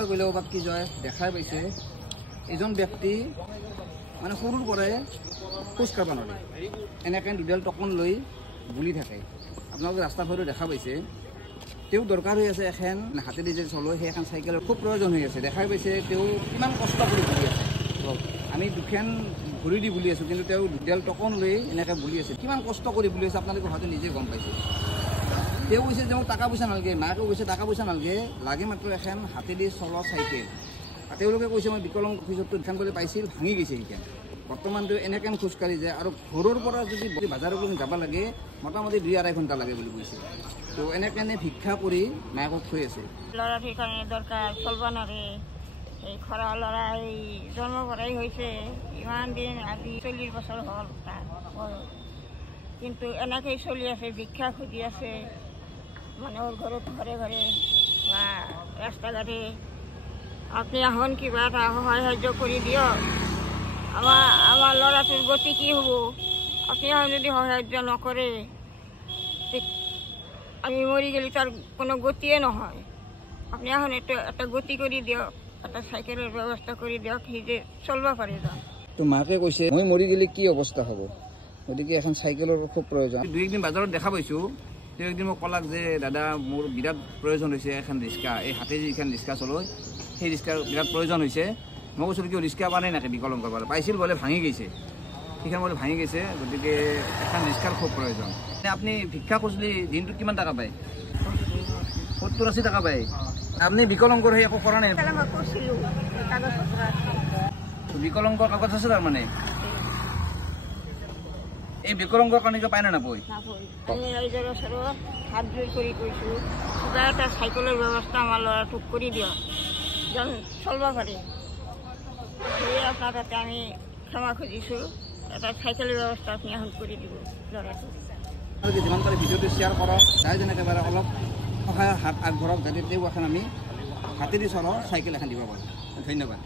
পৰিষ্কাৰ কৰিলে ক'ৰবাত কি যায় দেখাই পাইছে এজন ব্যক্তি মানে সৰুৰ পৰাই খোজ কাঢ়িব নোৱাৰে এনেকৈ দুডাল টকন লৈ বুলি থাকে আপোনালোকে ৰাস্তা ফালে দেখা পাইছে তেওঁ দৰকাৰ হৈ আছে এখন হাতেদি যে চলে সেই এখন চাইকেলৰ খুব প্ৰয়োজন হৈ আছে দেখাই পাইছে তেওঁ কিমান কষ্ট কৰি বুলি আছে আমি দুখন ভৰি দি বুলি আছোঁ কিন্তু তেওঁ দুডাল টকন লৈ এনেকৈ বুলি আছে কিমান কষ্ট কৰি বুলি আছে আপোনালোকে হয়তো নিজে গম পাইছে তেওঁ কৈছে যে মোক টকা পইচা নালাগে মাকে কৈছে টকা পইচা নালাগে লাগে মাত্ৰ এখন হাতেদি চলোৱা চাইকেল তেওঁলোকে কৈছে মই বিকলাংগ অফিচতো দুখন কৰি পাইছিল ভাঙি গৈছে সেইখন বৰ্তমান তেওঁ এনেকৈ খোজকাঢ়ি যায় আৰু ঘৰৰ পৰা যদি বজাৰলৈ যাব লাগে মোটামুটি 2-2.5 ঘণ্টা লাগে বুলি কৈছে তো এনেকৈ ভিক্ষা কৰি মাকক থৈ আছে ল'ৰাটোৰ কাৰণে দৰকাৰ চলিব নোৱাৰে এই খৰা ল'ৰা এই জন্ম পৰাই হৈছে ইমান দিন আজি 40 বছৰ হ'ল তাৰ কিন্তু এনেকৈ চলি আছে ভিক্ষা খুজি আছে মানুহৰ ঘৰত ঘৰে ঘৰে বা ৰাস্তা ঘাটে আপুনি আহন কিবা এটা সহায় সাহায্য কৰি দিয়ক আমাৰ ল'ৰাটোৰ গতি কি হ'ব আপুনি যদি সাহায্য নকৰে আমি মৰি গেলে তাৰ কোনো গতিয়ে নহয় আপুনি এখন এটা গতি কৰি দিয়ক এটা চাইকেলৰ ব্যৱস্থা কৰি দিয়ক সি যে চলিব পাৰে যাম তো মাকে কৈছে মই মৰি গেলে কি অৱস্থা হ'ব গতিকে এখন চাইকেলৰ খুব প্ৰয়োজন 2-1 বজাৰত দেখা পাইছোঁ তেওঁ একদিন মোক ক'লাক যে দাদা মোৰ বিৰাট প্ৰয়োজন হৈছে এখন ৰিক্সা এই হাতে যিখন ৰিক্সা চলয় সেই ৰিক্সাৰ বিৰাট প্ৰয়োজন হৈছে মই কৈছোঁ কিয় ৰিক্সা পানে নাকে বিকলাংগ পালে পাইছিল বোলে ভাঙি গৈছে সেইখন বোলে ভাঙি গৈছে গতিকে এখন ৰিক্সাৰ খুব প্ৰয়োজন আপুনি ভিক্ষা খুজিলে দিনটোত কিমান টকা পায় 70-80 টাকা পায় আপনি বিকলাংগৰ সেই একো কৰা নাই বিকলাংগৰ কাগজ আছে তাৰ মানে এই বিকলাংগৰ কাৰণে কিয় পায় না নাপায় আমি ৰাইজৰ ওচৰত হাত জোৰ কৰি কৈছোঁ কিবা এটা চাইকেলৰ ব্যৱস্থা আমাৰ ল'ৰাটোক কৰি দিয়ক যেন চলিব পাৰে সেয়ে আপোনাৰ তাতে আমি ক্ষমা খুজিছোঁ এটা চাইকেলৰ ব্যৱস্থা আপুনি এখন কৰি দিব ল'ৰাটোক যিমান পাৰে ভিডিঅ'টো শ্বেয়াৰ কৰক তাই যেন একেবাৰে অলপ সহায়ৰ হাত আগবঢ়াওক যাতে তেওঁ এখন আমি হাতেদি চলোৱা চাইকেল এখন দিব পাৰোঁ ধন্যবাদ